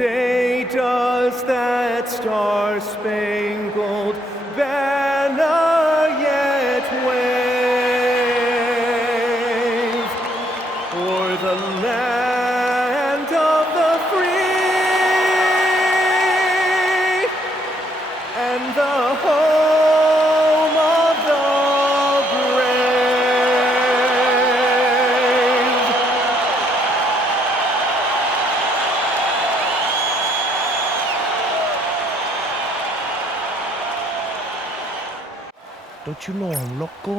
say, does that star-spangled banner yet wave o'er the land of the free and the home of the brave? Don't you know I'm loco?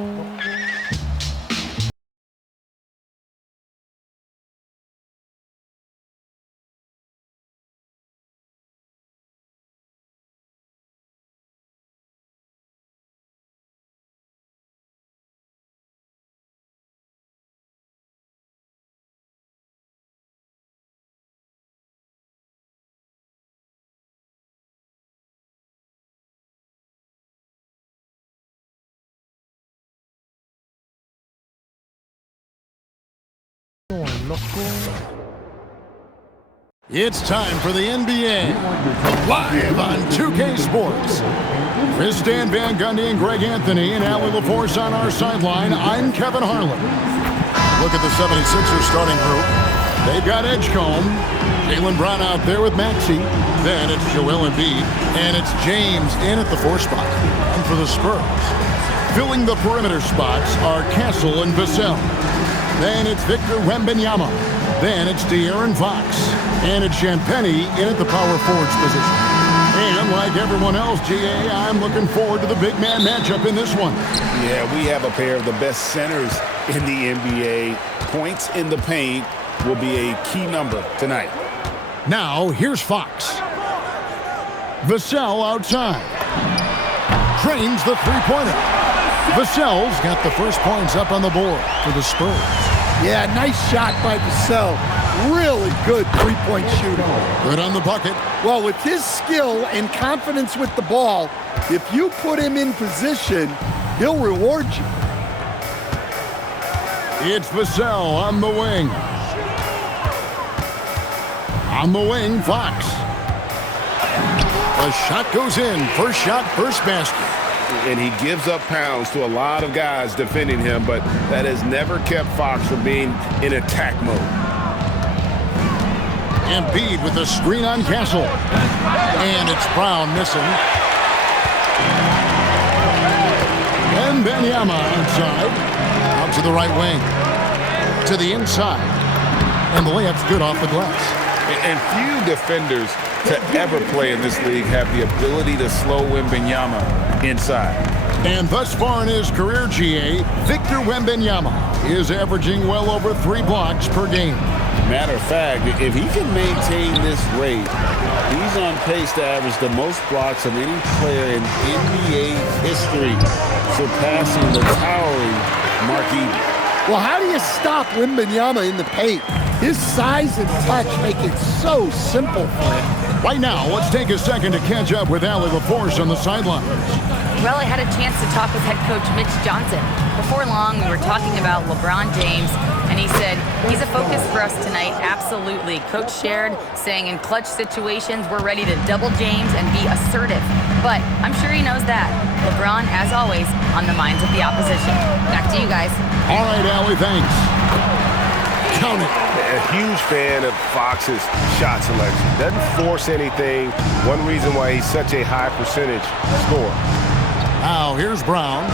It's time for the NBA, live on 2K Sports. Chris Dan Van Gundy and Greg Anthony and Allie LaForce on our sideline. I'm Kevin Harlan. Look at the 76ers starting group. They've got Edgecombe, Jaylen Brown out there with Maxey. Then it's Joel Embiid, and it's James in at the 4 spot. And for the Spurs, filling the perimeter spots are Castle and Vassell. Then it's Victor Wembanyama. Then it's De'Aaron Fox. And it's Champagnie in at the power forwards position. And like everyone else, GA, I'm looking forward to the big man matchup in this one. Yeah, we have a pair of the best centers in the NBA. Points in the paint will be a key number tonight. Now, here's Fox. Vassell outside. Trains the three-pointer. Vassell's got the first points up on the board for the Spurs. Yeah, nice shot by Vassell. Really good three-point shooting. Good on the bucket. Well, with his skill and confidence with the ball, if you put him in position, he'll reward you. It's Vassell on the wing. On the wing, Fox. The shot goes in. First shot, first basket. And he gives up pounds to a lot of guys defending him, but that has never kept Fox from being in attack mode. Embiid with a screen on Castle. And it's Brown missing. And Wembanyama outside. Out to the right wing. To the inside. And the layup's good off the glass. And few defenders to ever play in this league have the ability to slow Wembanyama inside. And thus far in his career, GA, Victor Wembanyama is averaging well over 3 blocks per game. Matter of fact, if he can maintain this rate, he's on pace to average the most blocks of any player in NBA history, surpassing the towering Mark Eaton. Well, how do you stop Wembanyama in the paint? His size and touch make it so simple for him. Right now, let's take a second to catch up with Allie LaForce on the sidelines. Well, I had a chance to talk with head coach Mitch Johnson. Before long, we were talking about LeBron James, and he said, he's a focus for us tonight, absolutely. Coach shared, saying in clutch situations, we're ready to double James and be assertive. But I'm sure he knows that. LeBron, as always, on the minds of the opposition. Back to you guys. All right, Allie, thanks. Count it. A huge fan of Fox's shot selection. Doesn't force anything. One reason why he's such a high percentage scorer. Now, here's Brown.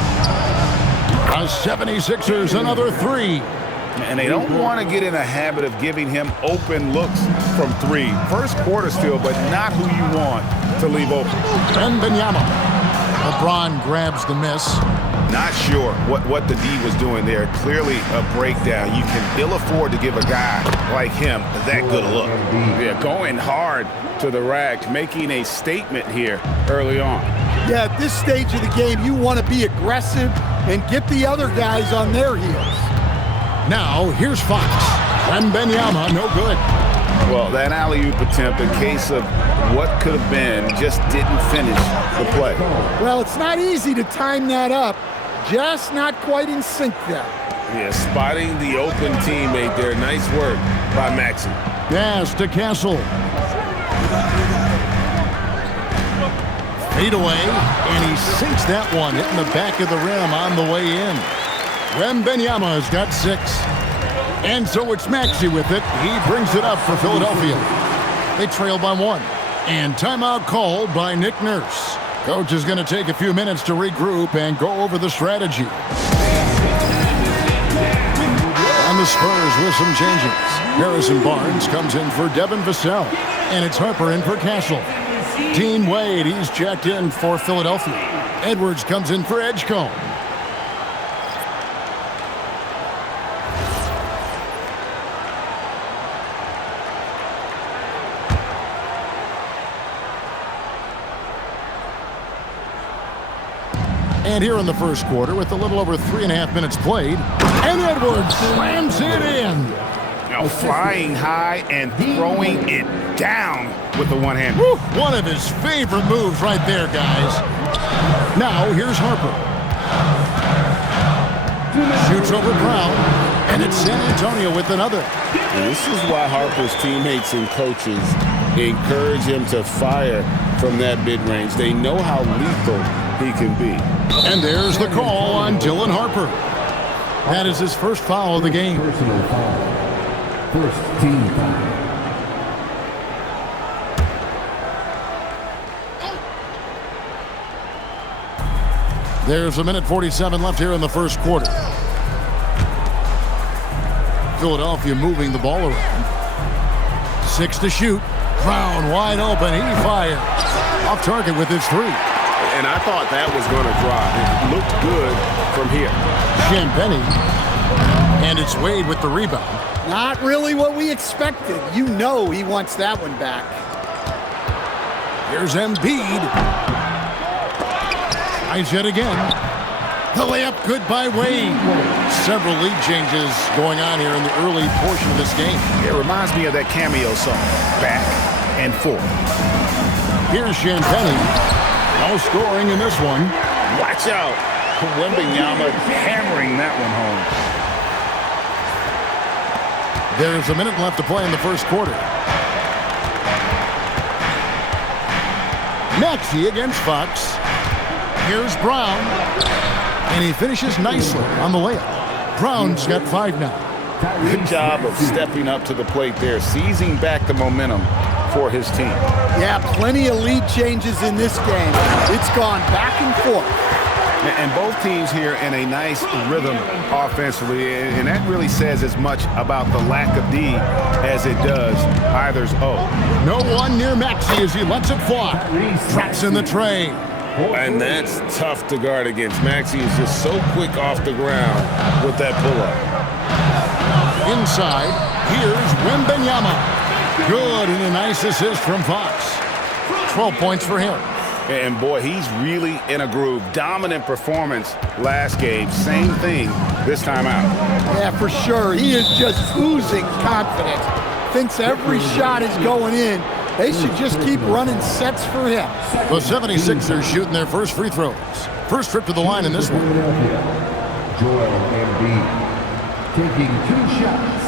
The 76ers, another 3. And they don't want to get in a habit of giving him open looks from 3. First quarter still, but not who you want to leave open. Wembanyama. LeBron grabs the miss. Not sure what the D was doing there. Clearly a breakdown. You can ill afford to give a guy like him that good a look. Yeah, going hard to the rack, making a statement here early on. Yeah, at this stage of the game, you want to be aggressive and get the other guys on their heels. Now, here's Fox. Wembanyama, no good. Well, that alley-oop attempt, in case of what could have been, just didn't finish the play. Well, it's not easy to time that up. Just not quite in sync there. Yeah, spotting the open teammate there. Nice work by Maxey. Yes, to Castle. Fade away, and he sinks that one, hitting the back of the rim on the way in. Wembanyama's got 6. And so it's Maxey with it. He brings it up for Philadelphia. They trail by 1. And timeout called by Nick Nurse. Coach is going to take a few minutes to regroup and go over the strategy. And the Spurs with some changes. Harrison Barnes comes in for Devin Vassell. And it's Harper in for Castle. Dean Wade, he's checked in for Philadelphia. Edwards comes in for Edgecombe. And here in the first quarter, with a little over 3.5 minutes played, and Edwards slams it in. Now flying high and throwing it down with the one hand. Woo, one of his favorite moves right there, guys. Now here's Harper. Shoots over Brown, and it's San Antonio with another. And this is why Harper's teammates and coaches encourage him to fire from that mid-range. They know how lethal he can be. And there's the call on Dylan Harper. That is his first foul of the game. Personal foul. First team foul. There's 1:47 left here in the first quarter. Philadelphia moving the ball around. 6 to shoot. Brown wide open. He fires. Off target with his 3. And I thought that was going to drop. It looked good from here. Champagny. And it's Wade with the rebound. Not really what we expected. You know he wants that one back. Here's Embiid. Tries yet again. The layup good by Wade. Several lead changes going on here in the early portion of this game. It reminds me of that cameo song, Back and Forth. Here's Champagny. No scoring in this one. Watch out. Wembanyama hammering that one home. There's a minute left to play in the first quarter. Maxey against Fox. Here's Brown. And he finishes nicely on the layup. Brown's got 5 now. Good job of stepping up to the plate there, seizing back the momentum for his team. Yeah, plenty of lead changes in this game. It's gone back and forth. And both teams here in a nice rhythm offensively, and that really says as much about the lack of D as it does either's O. No one near Maxey as he lets it fly. Drops in the tray. And that's tough to guard against. Maxey is just so quick off the ground with that pull-up. Inside, here's Wembanyama. Good, and a nice assist from Fox. 12 points for him. And boy, he's really in a groove. Dominant performance last game. Same thing this time out. Yeah, for sure. He is just oozing confidence. Thinks every shot is going in. They should just keep running sets for him. The 76ers shooting their first free throws. First trip to the line in this one. Joel Embiid taking 2 shots.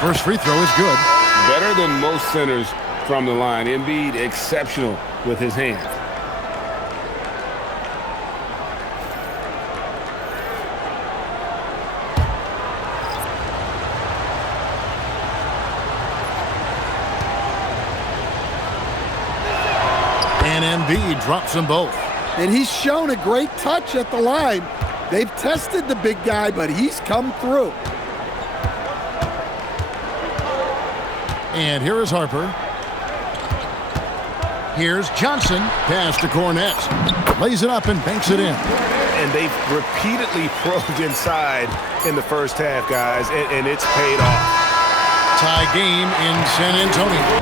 First free throw is good. Better than most centers from the line. Embiid exceptional with his hands. And Embiid drops them both. And he's shown a great touch at the line. They've tested the big guy, but he's come through. And here is Harper. Here's Johnson. Pass to Cornette. Lays it up and banks it in. And they've repeatedly probed inside in the first half, guys, and it's paid off. Tie game in San Antonio.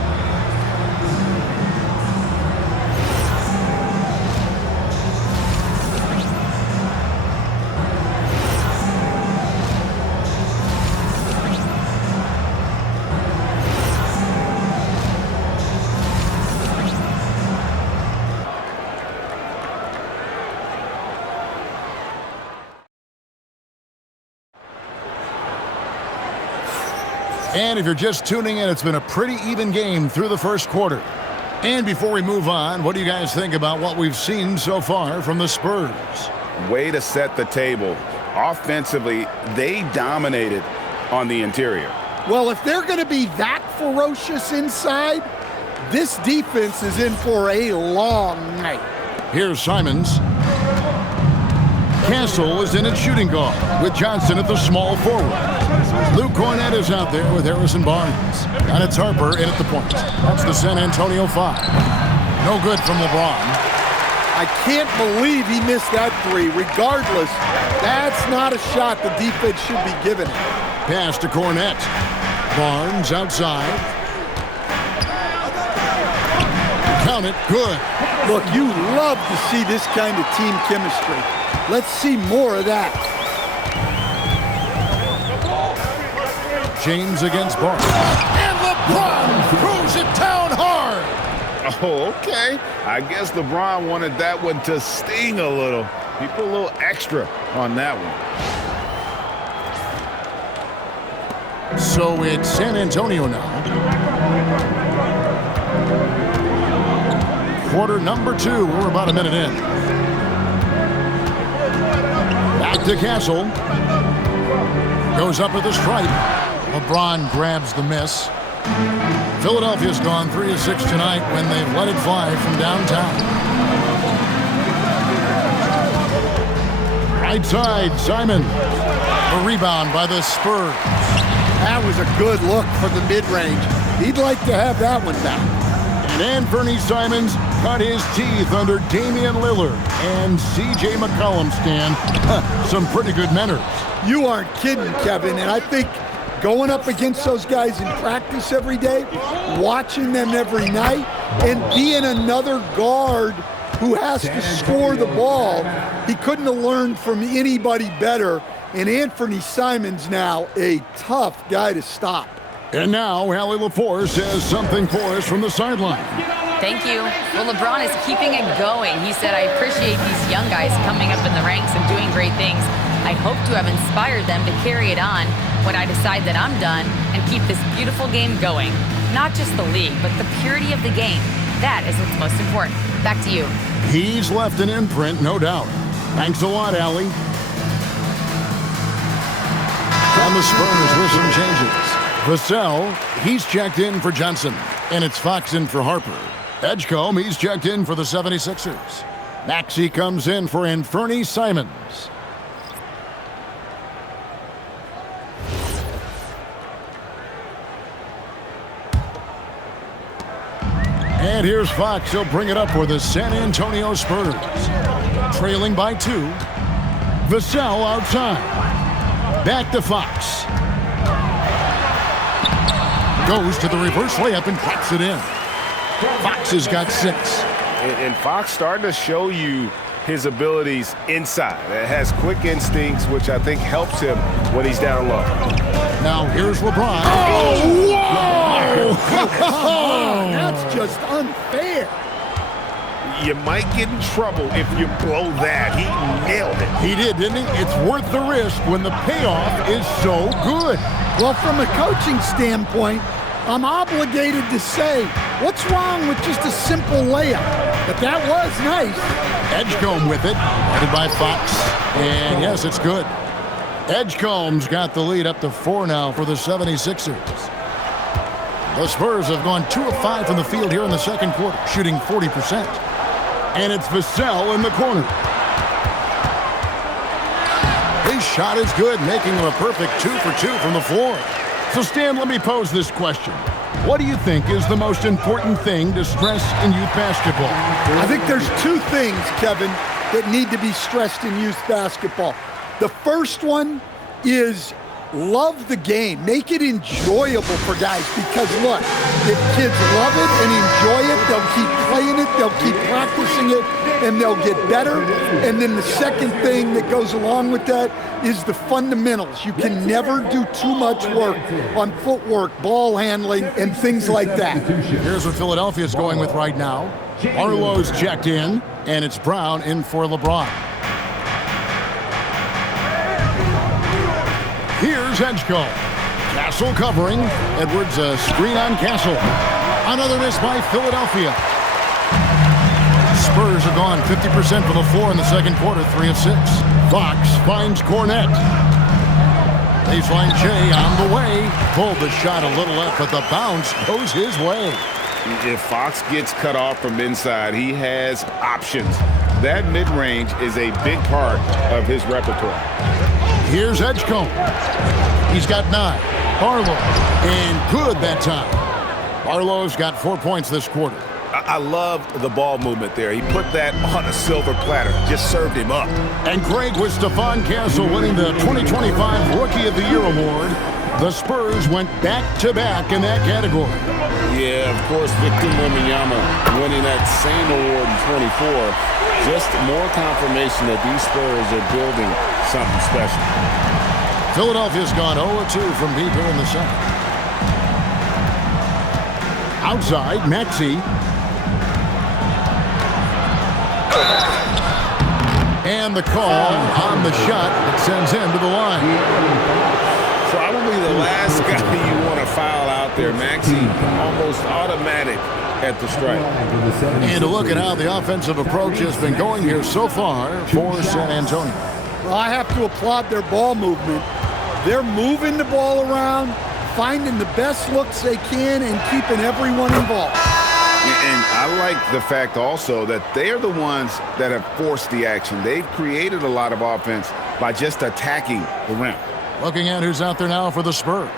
And if you're just tuning in, it's been a pretty even game through the first quarter. And before we move on, what do you guys think about what we've seen so far from the Spurs? Way to set the table. Offensively, they dominated on the interior. Well, if they're going to be that ferocious inside, this defense is in for a long night. Here's Simons. Castle is in at shooting guard with Johnson at the small forward. Luke Cornett is out there with Harrison Barnes. And it's Harper in at the point. That's the San Antonio 5. No good from LeBron. I can't believe he missed that three. Regardless, that's not a shot the defense should be giving him. Pass to Cornett. Barnes outside. Count it. Good. Look, you love to see this kind of team chemistry. Let's see more of that. James against Barnes. And LeBron throws it down hard. Oh, okay. I guess LeBron wanted that one to sting a little. He put a little extra on that one. So it's San Antonio now. Quarter number 2. We're about a minute in. Back to Castle. Goes up at the stripe. LeBron grabs the miss. Philadelphia's gone 3 of 6 tonight when they've let it fly from downtown. Right side, Simon. A rebound by the Spurs. That was a good look for the mid-range. He'd like to have that one back. And Anthony Simons cut his teeth under Damian Lillard and C.J. McCollum, Stan. Some pretty good manners. You aren't kidding, Kevin, and I think going up against those guys in practice every day, watching them every night, and being another guard who has to score the ball, he couldn't have learned from anybody better. And Anthony Simons now a tough guy to stop. And now Allie LaForce says something for us from the sideline. Thank you. Well, LeBron is keeping it going. He said, I appreciate these young guys coming up in the ranks and doing great things. I hope to have inspired them to carry it on when I decide that I'm done and keep this beautiful game going. Not just the league, but the purity of the game. That is what's most important. Back to you. He's left an imprint, no doubt. Thanks a lot, Allie. And the Spurs with some changes. Vassell, he's checked in for Johnson. And it's Fox in for Harper. Edgecombe, he's checked in for the 76ers. Maxey comes in for Anthony Simons. And here's Fox. He'll bring it up for the San Antonio Spurs. Trailing by 2. Vassell outside. Back to Fox. Goes to the reverse layup and drops it in. Fox has got 6. And Fox starting to show you his abilities inside. It has quick instincts, which I think helps him when he's down low. Now here's LeBron. Oh, whoa! That's just unfair. You might get in trouble if you blow that. He nailed it. He did, didn't he? It's worth the risk when the payoff is so good. Well, from a coaching standpoint, I'm obligated to say, what's wrong with just a simple layup? But that was nice. Edgecombe with it, headed by Fox. And yes, it's good. Edgecombe's got the lead up to 4 now for the 76ers. The Spurs have gone 2 of 5 from the field here in the second quarter, shooting 40%. And it's Vassell in the corner. His shot is good, making him a perfect 2 for 2 from the floor. So, Stan, let me pose this question. What do you think is the most important thing to stress in youth basketball? I think there's 2 things, Kevin, that need to be stressed in youth basketball. The first one is love the game. Make it enjoyable for guys because, look, if kids love it and enjoy it, they'll keep playing it, they'll keep practicing it, and they'll get better. And then the second thing that goes along with that is the fundamentals. You can never do too much work on footwork, ball handling, and things like that. Here's what Philadelphia's going with right now. Arlo's checked in, and it's Brown in for LeBron. Here's Edgecombe. Castle covering. Edwards a screen on Castle. Another miss by Philadelphia. Spurs have gone 50% from the floor in the second quarter, 3 of 6. Fox finds Cornette. Baseline Jay on the way. Pulled the shot a little left, but the bounce goes his way. If Fox gets cut off from inside, he has options. That mid-range is a big part of his repertoire. Here's Edgecombe. He's got 9. Barlow. And good that time. Barlow's got 4 points this quarter. I love the ball movement there. He put that on a silver platter. Just served him up. And Greg with Stephon Castle winning the 2025 Rookie of the Year award. The Spurs went back-to-back in that category. Yeah, of course, Victor Wembanyama winning that same award in 24. Just more confirmation that these Spurs are building something special. Philadelphia's gone 0-2 from deep here in the second. Outside, Maxey. And the call on the shot that sends him to the line. Probably the last guy you want to foul out there. Maxey almost automatic at the strike. And a look at how the offensive approach has been going here so far for San Antonio. Well, I have to applaud their ball movement. They're moving the ball around, finding the best looks they can, and keeping everyone involved. And I like the fact also that they're the ones that have forced the action. They've created a lot of offense by just attacking the rim. Looking at who's out there now for the Spurs.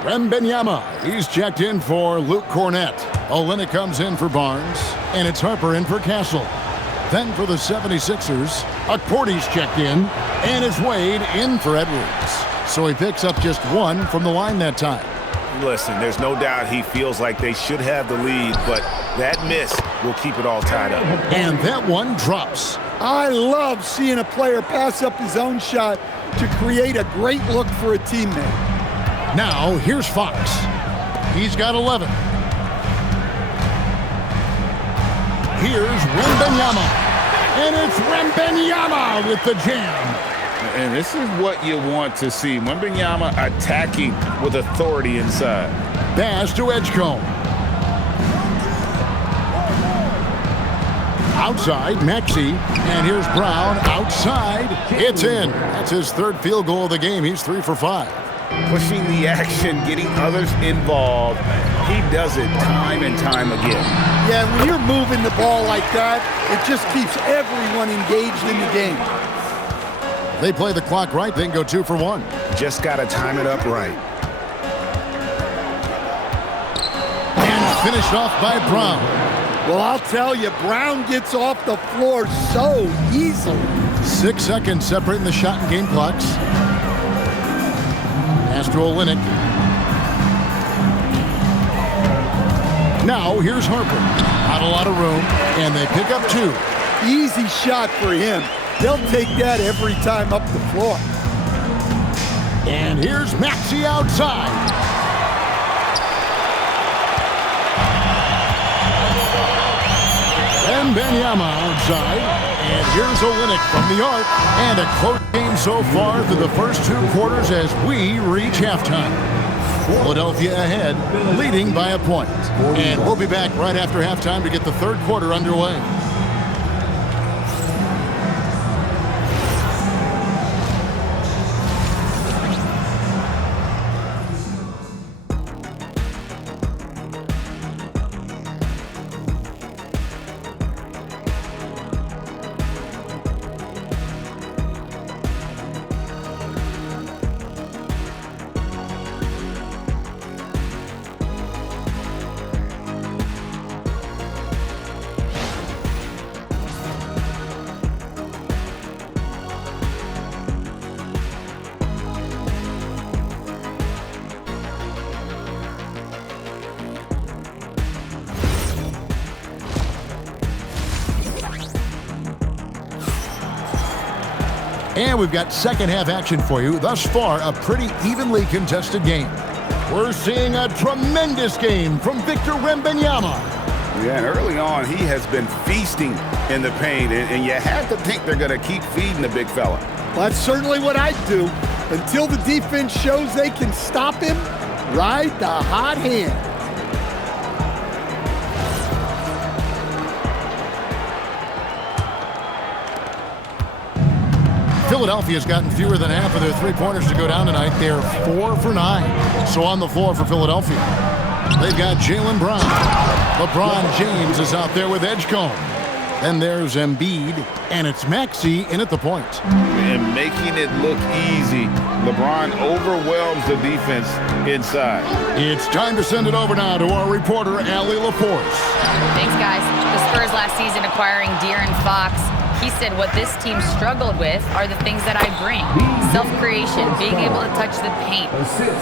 Wembanyama, he's checked in for Luke Cornette. Olynyk comes in for Barnes, and it's Harper in for Castle. Then for the 76ers, Akporti's checked in, and it's Wade in for Edwards. So he picks up just 1 from the line that time. Listen, there's no doubt he feels like they should have the lead, but that miss will keep it all tied up. And that one drops. I love seeing a player pass up his own shot to create a great look for a teammate. Now, here's Fox. He's got 11. Here's Wembanyama. And it's Wembanyama with the jam. And this is what you want to see. Wembanyama attacking with authority inside. Pass to Edgecombe. Outside, Maxey. And here's Brown outside. It's in. That's his 3rd field goal of the game. He's 3 for 5. Pushing the action, getting others involved. He does it time and time again. Yeah, when you're moving the ball like that, it just keeps everyone engaged in the game. They play the clock right, then go 2 for 1. Just got to time it up right. And finished off by Brown. Well, I'll tell you, Brown gets off the floor so easily. 6 seconds separating the shot and game clocks. Pass to Olynyk. Now, here's Harper. Not a lot of room, and they pick up 2. Easy shot for him. They'll take that every time up the floor. And here's Maxey outside. Wembanyama outside. And here's Olynyk from the arc. And a close game so far through the first 2 quarters as we reach halftime. Philadelphia ahead, leading by a point. And we'll be back right after halftime to get the 3rd quarter underway. And we've got second half action for you. Thus far, a pretty evenly contested game. We're seeing a tremendous game from Victor Wembanyama. Yeah, and early on, he has been feasting in the paint, and you have to think they're going to keep feeding the big fella. That's certainly what I'd do. Until the defense shows they can stop him, Ride the hot hand. Philadelphia's gotten fewer than half of their three-pointers to go down tonight. They're 4 for 9. So on the floor for Philadelphia, they've got Jaylen Brown. LeBron James is out there with Edgecombe. Then there's Embiid, and it's Maxey in at the point. And making it look easy, LeBron overwhelms the defense inside. It's time to send it over now to our reporter, Allie LaForce. Thanks, guys. The Spurs last season acquiring De'Aaron Fox. He said what this team struggled with are the things that I bring. Self-creation, being able to touch the paint,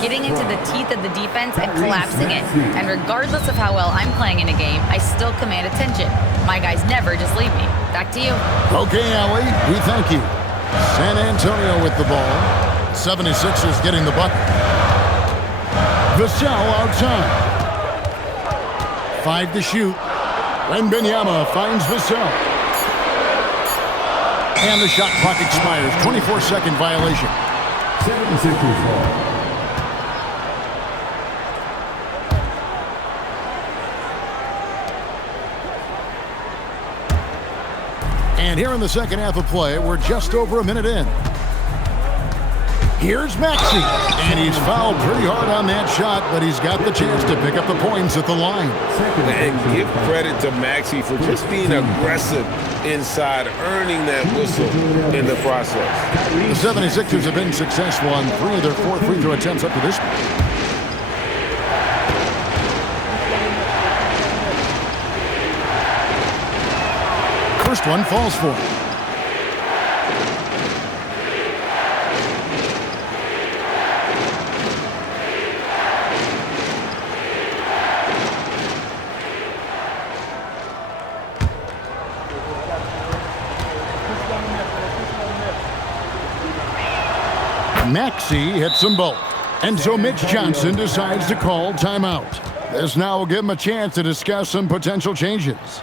getting into the teeth of the defense and collapsing it. And regardless of how well I'm playing in a game, I still command attention. My guys never just leave me. Back to you. Okay, Allie, we thank you. San Antonio with the ball. 76ers getting the bucket. Vassell outside. 5 to shoot. Wembanyama finds Vassell. And the shot clock expires. 24-second violation. 76ers ball. And here in the second half of play, we're just over a minute in. Here's Maxey. And he's fouled pretty hard on that shot, but he's got the chance to pick up the points at the line. And give credit to Maxey for just being aggressive inside, earning that whistle in the process. The 76ers have been successful on 3 of their 4 free throw attempts up to this point. First one falls for him. Maxey hits them both. And so Mitch Johnson decides to call timeout. This now will give him a chance to discuss some potential changes.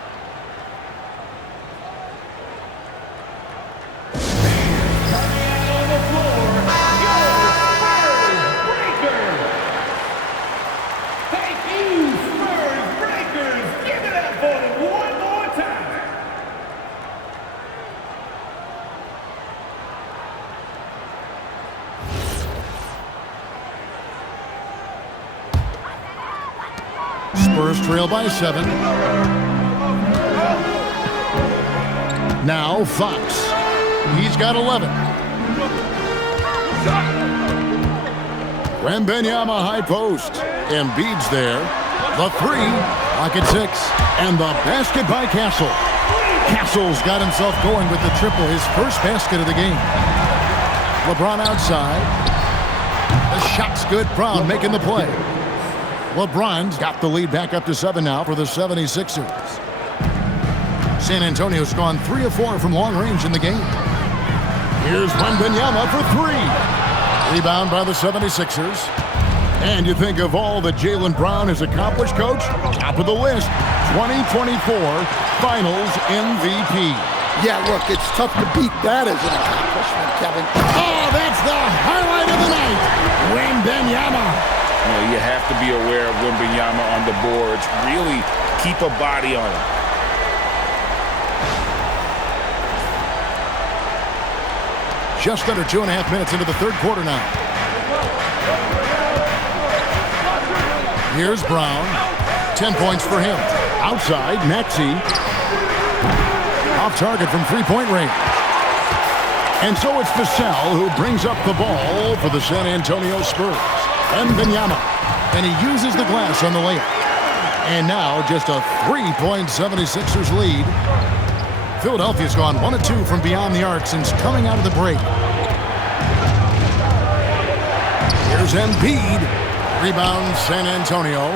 Spurs trail by 7. Now Fox. He's got 11. Wembanyama high post. Embiid's there. The 3. Pocket 6. And the basket by Castle. Castle's got himself going with the triple. His first basket of the game. LeBron outside. The shot's good. Brown making the play. LeBron's got the lead back up to 7 now for the 76ers. San Antonio's gone 3 of 4 from long range in the game. Here's Wembanyama for 3. Rebound by the 76ers. And you think of all that Jaylen Brown has accomplished, Coach? Top of the list, 2024 Finals MVP. Yeah, look, it's tough to beat that as an accomplishment, Kevin. Oh, that's the highlight of the night. Wembanyama. You have to be aware of Wembanyama on the boards. Really keep a body on him. Just under 2.5 minutes into the third quarter now. Here's Brown. 10 points for him. Outside, Maxey. Off target from three-point range. And so it's Vassell who brings up the ball for the San Antonio Spurs. Wembanyama. And he uses the glass on the layup. And now just a 3-point 76ers lead. Philadelphia's gone 1 of 2 from beyond the arc since coming out of the break. Here's Embiid. Rebound San Antonio.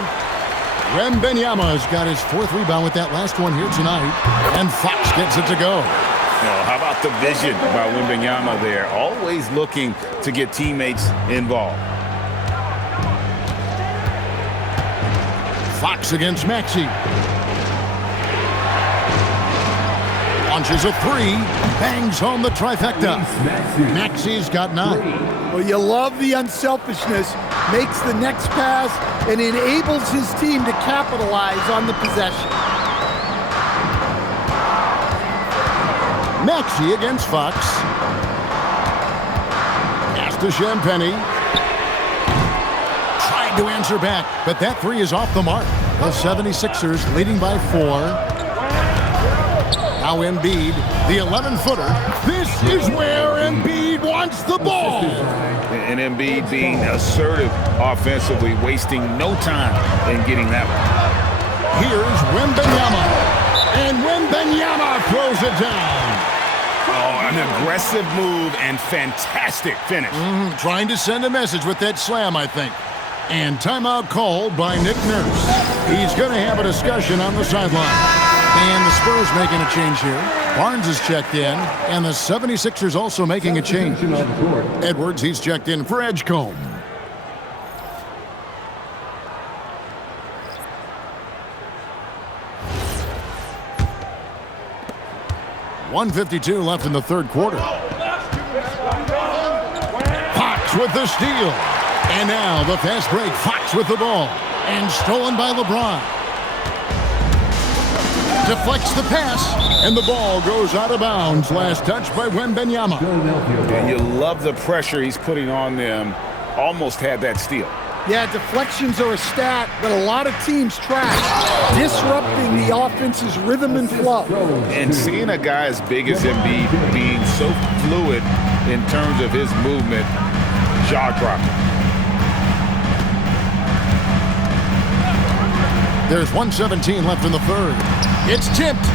Wembanyama's got his 4th rebound with that last one here tonight. And Fox gets it to go. How about the vision by Wembanyama there? Always looking to get teammates involved. Fox against Maxey. Launches a 3. Bangs home the trifecta. Maxey's got 9. Well, you love the unselfishness, makes the next pass, and enables his team to capitalize on the possession. Maxey against Fox. Pass to Champagnie. Tried to answer back, but that three is off the mark. The 76ers leading by 4. Now Embiid, the 11-footer. This is where Embiid wants the ball. And Embiid being assertive offensively, wasting no time in getting that one. Here's Wembanyama. And Wembanyama throws it down. Oh, an aggressive move and fantastic finish. Trying to send a message with that slam, I think. And timeout called by Nick Nurse. He's going to have a discussion on the sideline. And the Spurs making a change here. Barnes is checked in, and the 76ers also making a change. Edwards, he's checked in for Edgecombe. .152 left in the third quarter. Fox with the steal. And now the fast break. Fox with the ball. And stolen by LeBron. Deflects the pass, and the ball goes out of bounds. Last touch by Wembanyama. And you love the pressure he's putting on them. Almost had that steal. Yeah, deflections are a stat that a lot of teams trash, disrupting the offense's rhythm and flow. And seeing a guy as big as Embiid being so fluid in terms of his movement, jaw-dropping. There's 1:17 left in the third. It's tipped.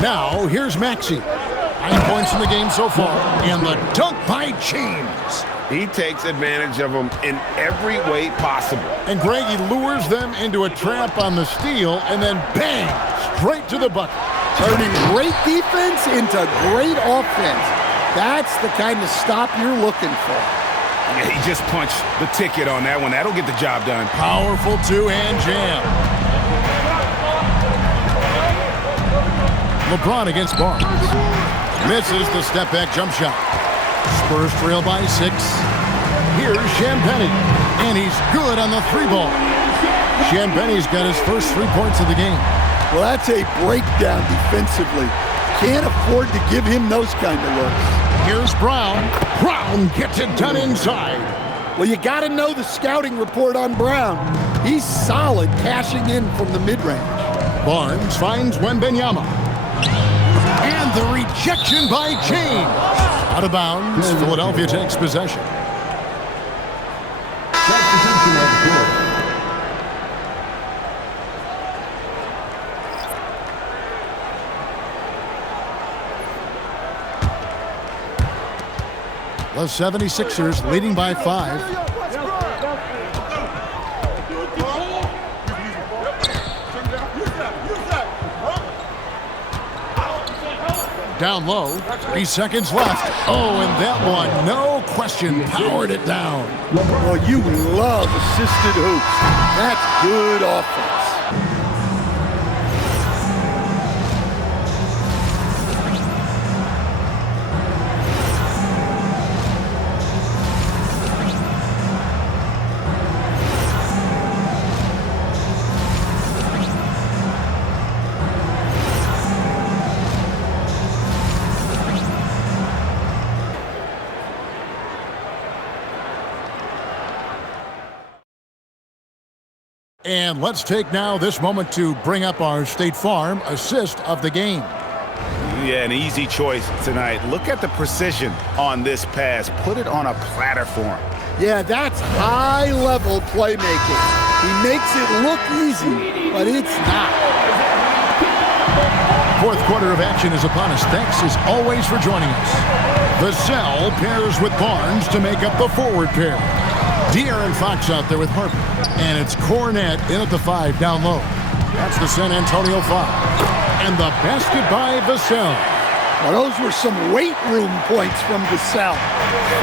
Now, here's Maxey. 9 points in the game so far. And the dunk by James. He takes advantage of them in every way possible. And Greg, he lures them into a trap on the steal, and then bang, straight to the bucket. Turning great defense into great offense. That's the kind of stop you're looking for. Yeah, he just punched the ticket on that one. That'll get the job done. Powerful two-hand jam. LeBron against Barnes. Misses the step-back jump shot. Spurs trail by 6. Here's Champagnie. And he's good on the 3-ball. Champagnie's got his first 3 points of the game. Well, that's a breakdown defensively. Can't afford to give him those kind of looks. Here's Brown. Brown gets it done inside. Well, you got to know the scouting report on Brown. He's solid cashing in from the mid-range. Barnes finds Wembanyama. And the rejection by James. Out of bounds, Philadelphia takes possession. The 76ers leading by 5. Down low, 3 seconds left. Oh, and that one, no question, powered it down. Well, you love assisted hoops. That's good offense. And let's take now this moment to bring up our State Farm assist of the game. Yeah, an easy choice tonight. Look at the precision on this pass. Put it on a platter for him. Yeah, that's high-level playmaking. He makes it look easy, but it's not. Fourth quarter of action is upon us. Thanks as always for joining us. Vassell pairs with Barnes to make up the forward pair. De'Aaron Fox out there with Harper. And it's Cornette in at the 5 down low. That's the San Antonio 5. And the basket by Vassell. Well, those were some weight room points from Vassell,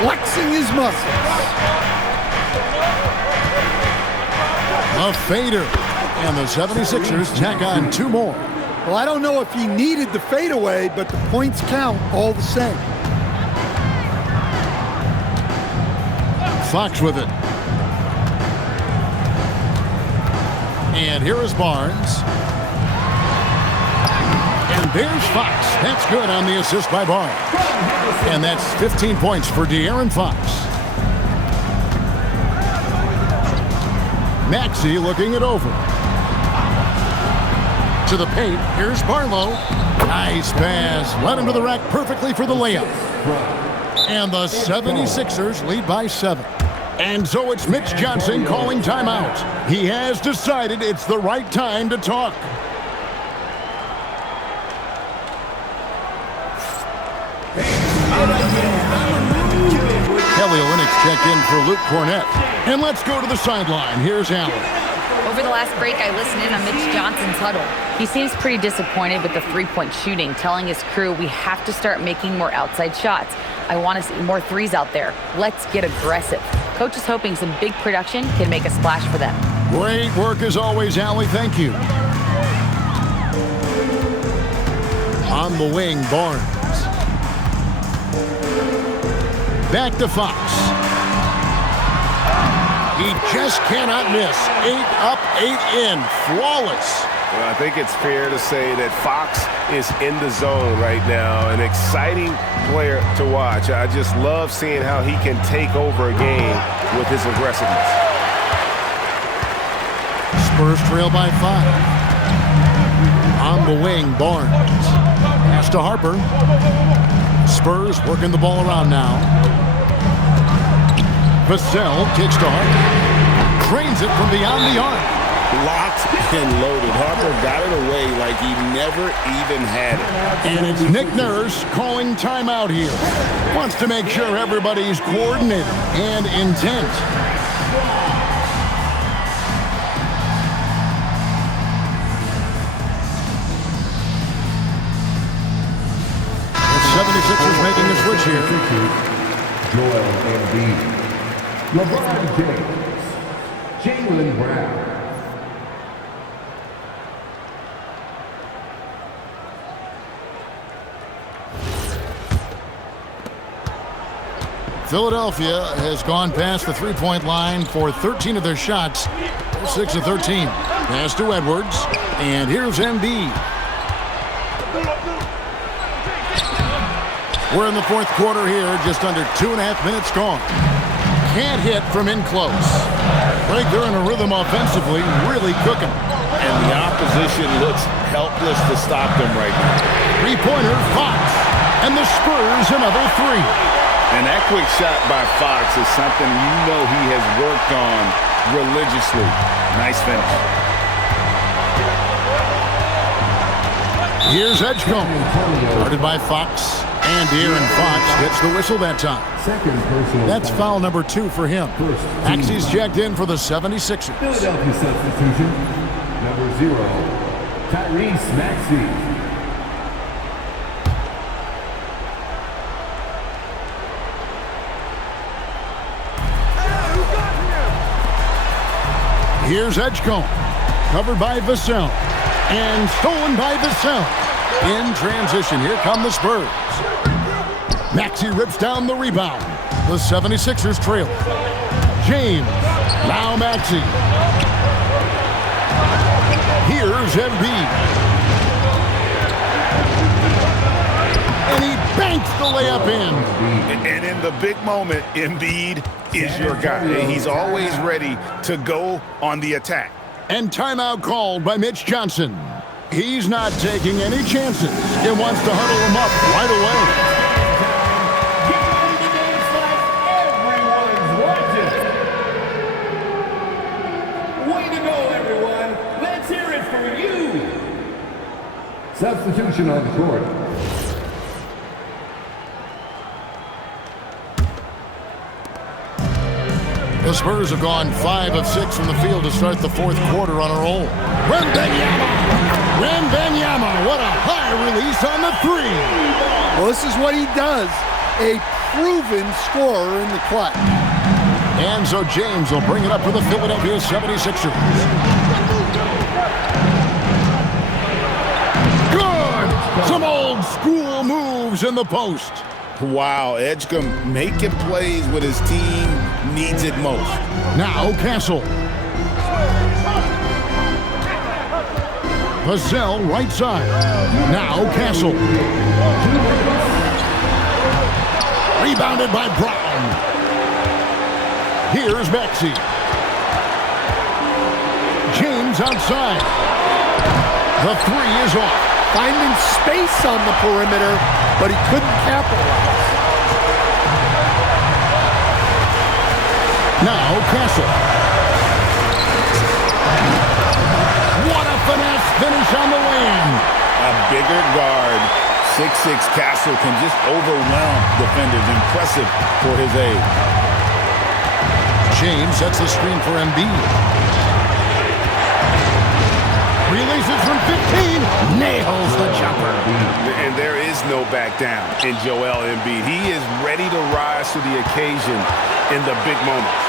flexing his muscles. A fader. And the 76ers tack on 2 more. Well, I don't know if he needed the fadeaway, but the points count all the same. Fox with it. And here is Barnes. And there's Fox. That's good on the assist by Barnes. And that's 15 points for De'Aaron Fox. Maxey looking it over. To the paint. Here's Barlow. Nice pass. Led into the rack perfectly for the layup. And the 76ers lead by 7. And so it's Mitch Johnson calling timeout. He has decided it's the right time to talk. Kelly Olynyk checked in for Luke Cornett. And let's go to the sideline. Here's Allen. Over the last break, I listened in on Mitch Johnson's huddle. He seems pretty disappointed with the three-point shooting, telling his crew we have to start making more outside shots. I want to see more threes out there. Let's get aggressive. Coach is hoping some big production can make a splash for them. Great work as always, Allie. Thank you. On the wing, Barnes. Back to Fox. He just cannot miss. 8 up, 8 in. Flawless. Well, I think it's fair to say that Fox is in the zone right now. An exciting player to watch. I just love seeing how he can take over a game with his aggressiveness. Spurs trail by 5. On the wing, Barnes. Pass to Harper. Spurs working the ball around now. Vassell kicks to Harper. Drains it from beyond the arc. Locked and loaded. Harper got it away like he never even had it. And it's Nick Nurse calling timeout here. Wants to make sure everybody's coordinated and intent. The 76ers making a switch here. Joel Embiid. LeBron James. Jaylen Brown. Philadelphia has gone past the three-point line for 13 of their shots. 6 of 13. Pass to Edwards. And here's Embiid. We're in the fourth quarter here. Just under 2.5 minutes gone. Can't hit from in close. Right, they're in a rhythm offensively. Really cooking. And the opposition looks helpless to stop them right now. Three-pointer, Fox. And the Spurs another 3. And that quick shot by Fox is something you know he has worked on religiously. Nice finish. Here's Edgecombe. Started by Fox. And De'Aaron Fox gets the whistle that time. That's foul number 2 for him. Maxey's checked in for the 76ers. Philadelphia substitution. Number 0, Tyrese Maxey. Here's Edgecombe, covered by Vassell, and stolen by Vassell. In transition, here come the Spurs. Maxey rips down the rebound. The 76ers trail. James, now Maxey. Here's Embiid. And he banks the layup in. And in the big moment, Embiid is your guy. He's always ready to go on the attack. And timeout called by Mitch Johnson. He's not taking any chances. He wants to huddle him up right away. Everyone's watching. Way to go, everyone. Let's hear it for you. Substitution on the court. The Spurs have gone 5 of 6 from the field to start the fourth quarter on a roll. Wembanyama, what a high release on the 3. Well, this is what he does. A proven scorer in the clutch. And so James will bring it up for the Philadelphia 76ers. Good! Some old school moves in the post. Wow, Edgecombe making plays with his team, needs it most. Now Castle. Vassell right side. Now Castle. Rebounded by Brown. Here's Maxey. James outside. The three is off. Finding space on the perimeter, but he couldn't capitalize. Now Castle. What a finesse finish on the wing. A bigger guard, 6'6" Castle, can just overwhelm defenders. Impressive for his age. James sets the screen for Embiid. Releases from 15. Nails the jumper. And there is no back down in Joel Embiid. He is ready to rise to the occasion in the big moments.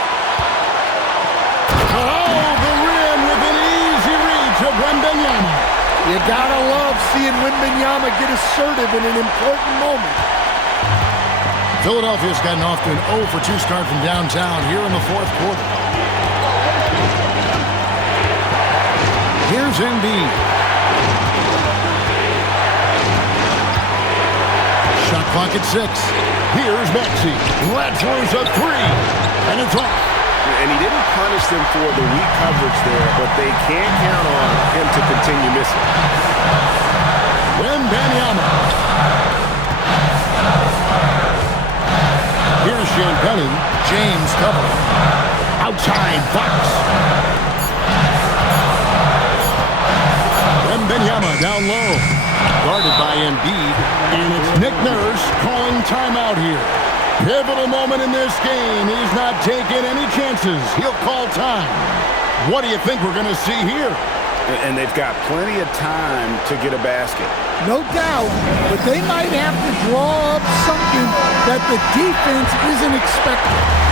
Oh, the rim with an easy reach of Wembanyama. You gotta love seeing Wembanyama get assertive in an important moment. Philadelphia's gotten off to an 0 for 2 start from downtown here in the fourth quarter. Here's Embiid. Shot clock at 6. Here's Maxey. Lets loose a 3. And it's off. And he didn't punish them for the weak coverage there, but they can't count on him to continue missing. Wembanyama. Here's Shane Penny. James covering. Outside Fox. Wembanyama down low. Guarded by Embiid. And it's Nick Nurse calling timeout here. Pivotal moment in this game. He's not taking any chances. He'll call time. What do you think we're going to see here? And they've got plenty of time to get a basket. No doubt, but they might have to draw up something that the defense isn't expecting.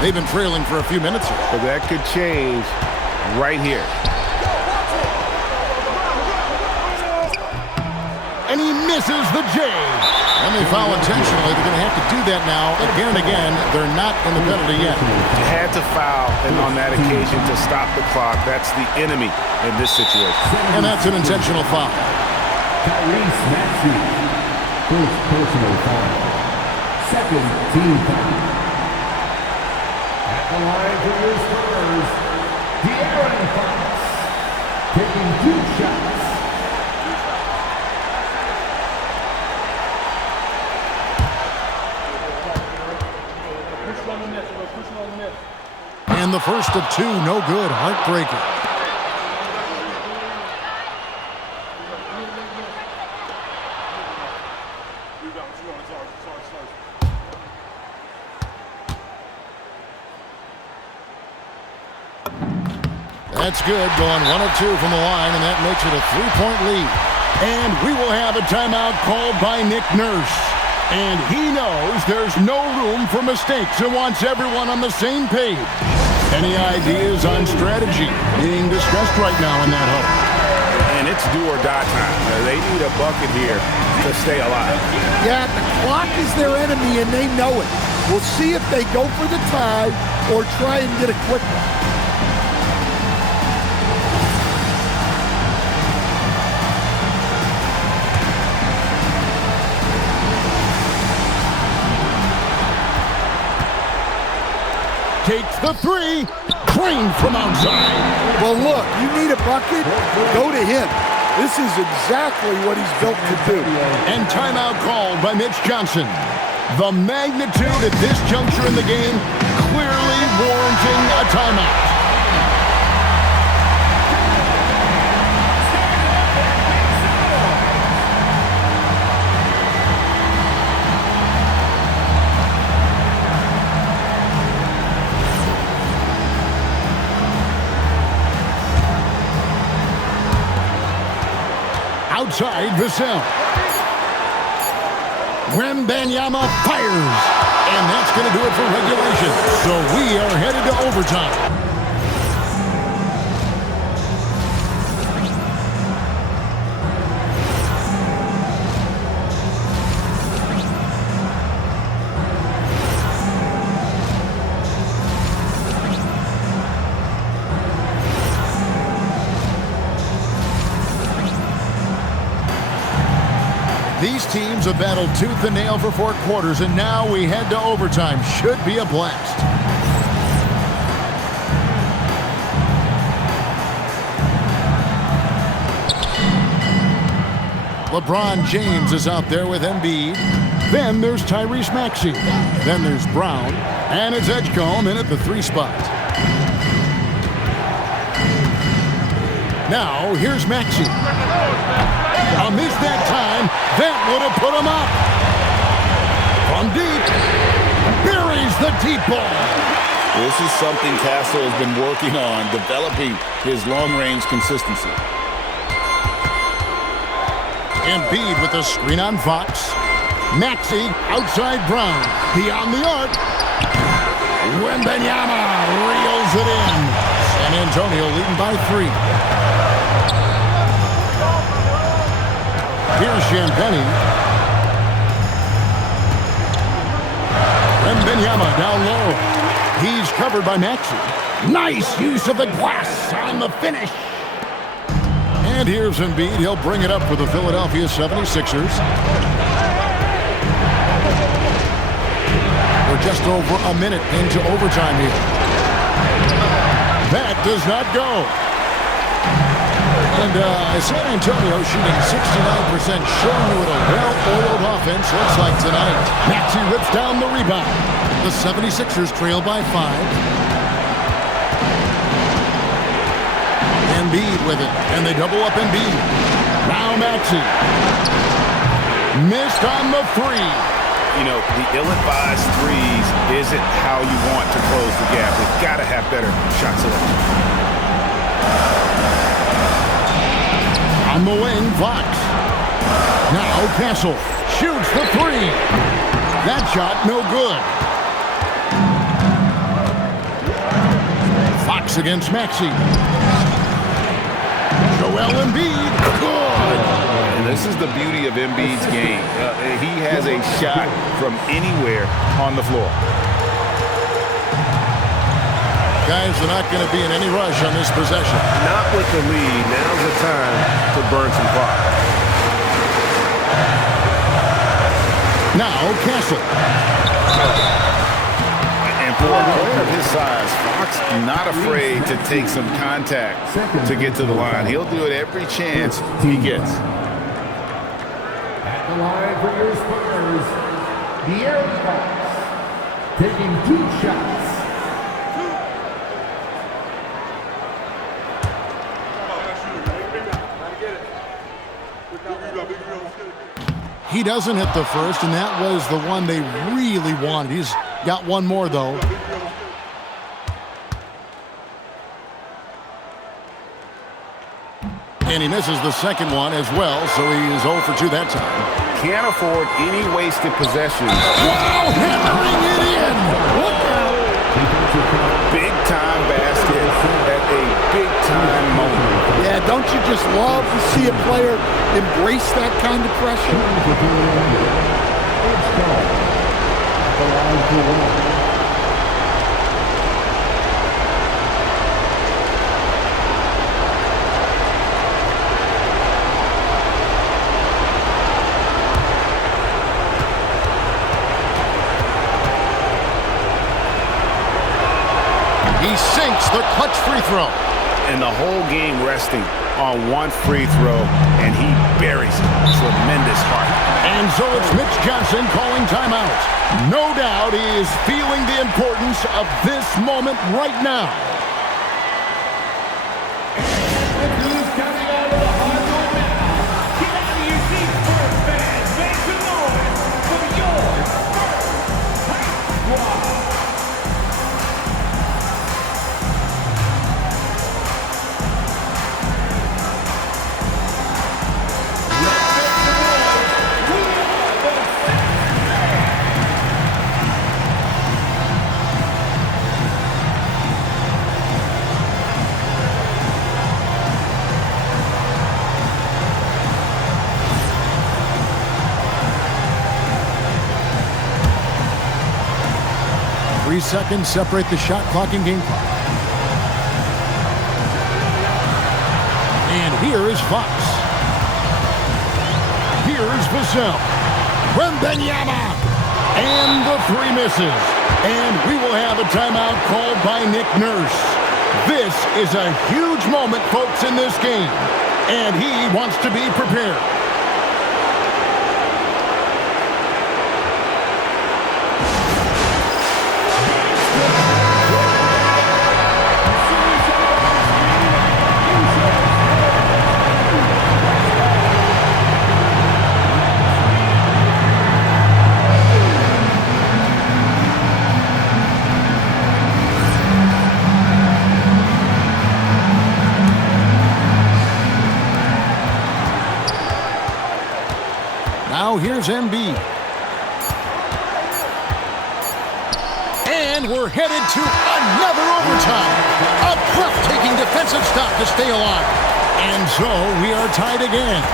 They've been trailing for a few minutes here. But that could change right here. And he misses the J. And they foul intentionally. They're going to have to do that now again and again. They're not in the penalty yet. You had to foul, and on that occasion to stop the clock. That's the enemy in this situation. And that's an intentional foul. Tyrese Maxey. First personal foul. Second team foul. At the line for the Spurs, De'Aaron Fox taking 2 shots. And the first of 2, no good. Heartbreaker. That's good, going 1 of 2 from the line, and that makes it a 3-point lead. And we will have a timeout called by Nick Nurse. And he knows there's no room for mistakes and wants everyone on the same page. Any ideas on strategy? Being discussed right now in that huddle. And it's do or die time. They need a bucket here to stay alive. Yeah, the clock is their enemy, and they know it. We'll see if they go for the tie or try and get a quick one. Takes the 3, drained from outside. Well, look, you need a bucket, go to him. This is exactly what he's built to do. And timeout called by Mitch Johnson. The magnitude at this juncture in the game clearly warranting a timeout. Outside Vassell. Wembanyama fires. And that's going to do it for regulation. So we are headed to overtime. These teams have battled tooth and nail for 4 quarters, and now we head to overtime. Should be a blast. LeBron James is out there with Embiid. Then there's Tyrese Maxey. Then there's Brown. And it's Edgecombe in at the 3 spot. Now, here's Maxey. A miss that time. That would have put him up. From deep. Buries the deep ball. This is something Castle has been working on, developing his long-range consistency. Embiid with a screen on Fox. Maxey outside Brown. Beyond the arc. Wembanyama reels it in. San Antonio leading by 3. Here's Champagny. Wembanyama down low. He's covered by Maxey. Nice use of the glass on the finish. And here's Embiid. He'll bring it up for the Philadelphia 76ers. We're just over a minute into overtime here. That does not go. And San Antonio shooting 69%, showing you what a well-oiled offense looks like tonight. Maxey rips down the rebound. The 76ers trail by 5. Embiid with it, and they double up Embiid. Now Maxey. Missed on the 3. You know, the ill-advised threes isn't how you want to close the gap. We've got to have better shot selection. On the wing, Fox. Now Castle shoots the 3. That shot no good. Fox against Maxey. Joel Embiid, good. And this is the beauty of Embiid's game. He has a shot from anywhere on the floor. Guys are not going to be in any rush on this possession. Not with the lead. Now's the time to burn some clock. Now Castle. And for a player of his size, Fox not afraid to take some contact to get to the line. He'll do it every chance he gets. At the line for your Spurs, De'Aaron Fox taking 2 shots. He doesn't hit the first, and that was the one they really wanted. He's got one more, though. And he misses the second one as well, so he is 0 for 2 that time. Can't afford any wasted possessions. Wow, hammering it in! Look out! Big-time basket at a big-time moment. Yeah, don't you just love to see a player embrace that kind of pressure? He sinks the clutch free throw. And the whole game resting on one free throw, and he buries it. Tremendous heart. And so it's Mitch Johnson calling timeout. No doubt he is feeling the importance of this moment right now. Who's coming out of the hardwood now? Get out of your seats, Spurs fans. Make some noise for your Spurs Hype Squad. 3 seconds separate the shot clock and game clock. And here is Fox. Here's Vassell. Wembanyama. And the three misses. And we will have a timeout called by Nick Nurse. This is a huge moment, folks, in this game. And he wants to be prepared. Now here's Embiid. And we're headed to another overtime. A breathtaking defensive stop to stay alive. And so we are tied again.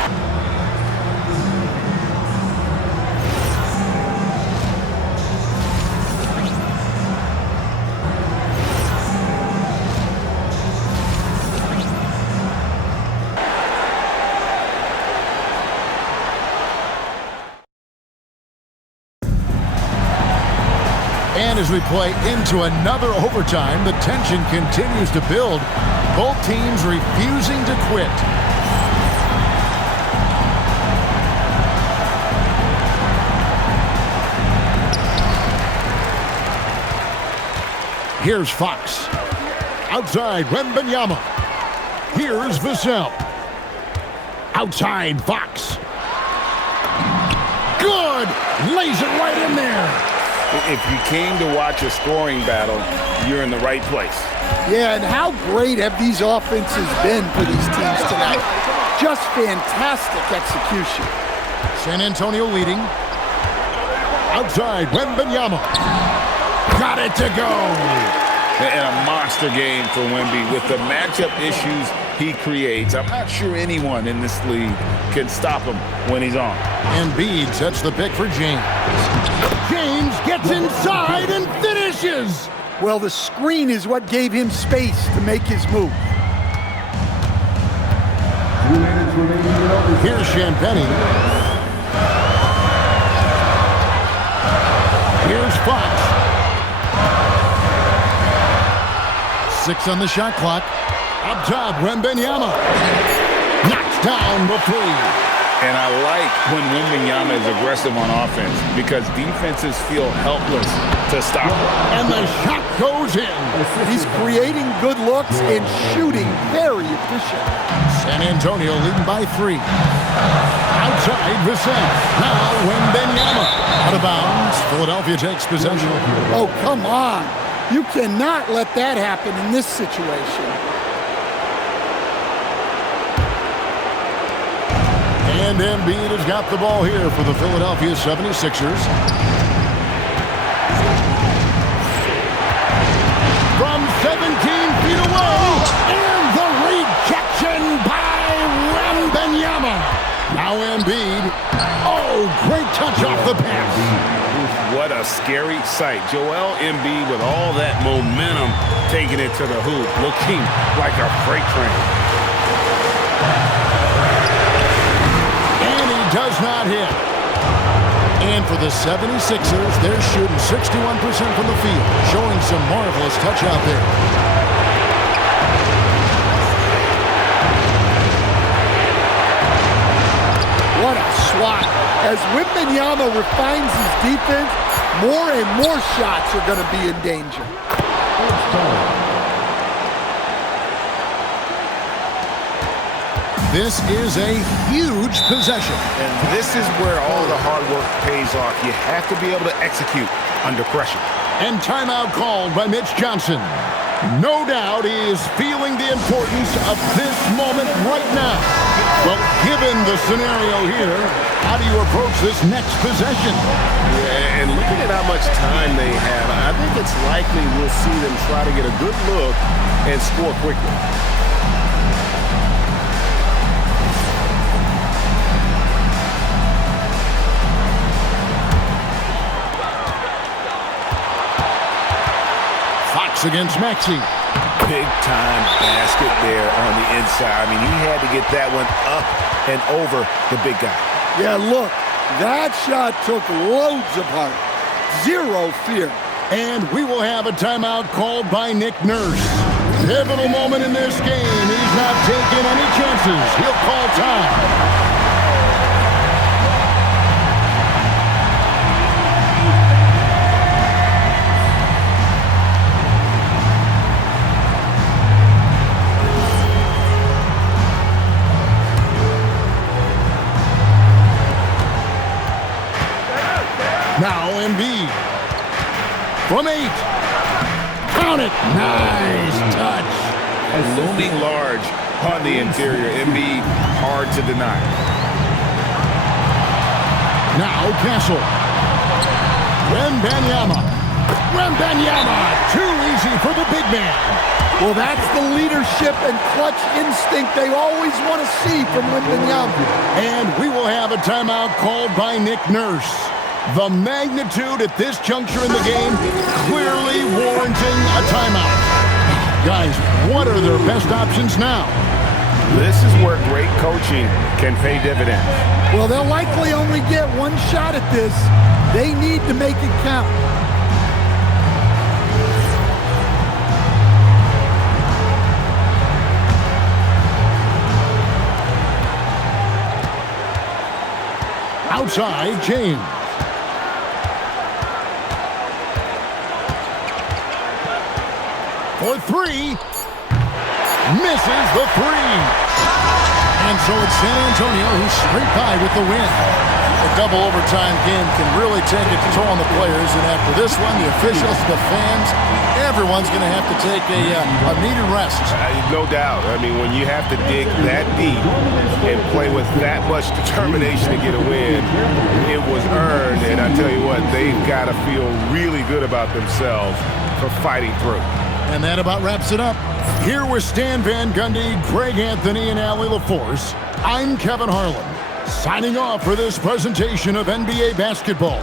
And as we play into another overtime, the tension continues to build. Both teams refusing to quit. Here's Fox. Outside, Wembanyama. Here's Vassell. Outside, Fox. Good! Lays it right in there. If you came to watch a scoring battle, you're in the right place. Yeah, and how great have these offenses been for these teams tonight? Just fantastic execution. San Antonio leading. Outside, Wembanyama. Got it to go. And a monster game for Wemby with the matchup issues he creates. I'm not sure anyone in this league can stop him when he's on. Embiid sets the pick for James. James gets inside and finishes. Well, the screen is what gave him space to make his move. Here's Champagnie. Here's Fox. 6 on the shot clock. Up top, Wembanyama. Knocks down the three. And I like when Wembanyama is aggressive on offense because defenses feel helpless to stop him. And the shot goes in. He's creating good looks and shooting very efficient. San Antonio leading by 3. Outside, Vassell. Now Wembanyama. Out of bounds. Philadelphia takes possession. Oh, come on. You cannot let that happen in this situation. And Embiid has got the ball here for the Philadelphia 76ers. From 17 feet away, and the rejection by Wembanyama. Now Embiid. Oh, great touch off the pass. What a scary sight. Joel Embiid with all that momentum taking it to the hoop, looking like a freight train. Does not hit. And for the 76ers, they're shooting 61% from the field, showing some marvelous touch out there. What a swat. As Wembanyama refines his defense, more and more shots are going to be in danger. This is a huge possession. And this is where all the hard work pays off. You have to be able to execute under pressure. And timeout called by Mitch Johnson. No doubt he is feeling the importance of this moment right now. Well, given the scenario here, how do you approach this next possession? Yeah, and looking at how much time they have, I think it's likely we'll see them try to get a good look and score quickly. Looks against Maxey. Big time basket there on the inside. I mean, he had to get that one up and over the big guy. Yeah, look, that shot took loads of heart. Zero fear. And we will have a timeout called by Nick Nurse. Pivotal moment in this game. He's not taking any chances. He'll call time. Now Embiid. From 8. Count it. Nice touch. Looming large on the interior. Embiid, hard to deny. Now Castle. Wembanyama. Too easy for the big man. Well, that's the leadership and clutch instinct they always want to see from Wembanyama. And we will have a timeout called by Nick Nurse. The magnitude at this juncture in the game clearly warranting a timeout. Guys, what are their best options now? This is where great coaching can pay dividends. Well, they'll likely only get one shot at this. They need to make it count. Outside, James. For 3. Misses the 3. And so it's San Antonio who's straight by with the win. A double overtime game can really take a toll on the players, and after this one, the officials, the fans, everyone's going to have to take a needed rest. No doubt. I mean, when you have to dig that deep and play with that much determination to get a win, it was earned. And I tell you what, they've got to feel really good about themselves for fighting through. And that about wraps it up. Here with Stan Van Gundy, Greg Anthony, and Allie LaForce, I'm Kevin Harlan, signing off for this presentation of NBA basketball.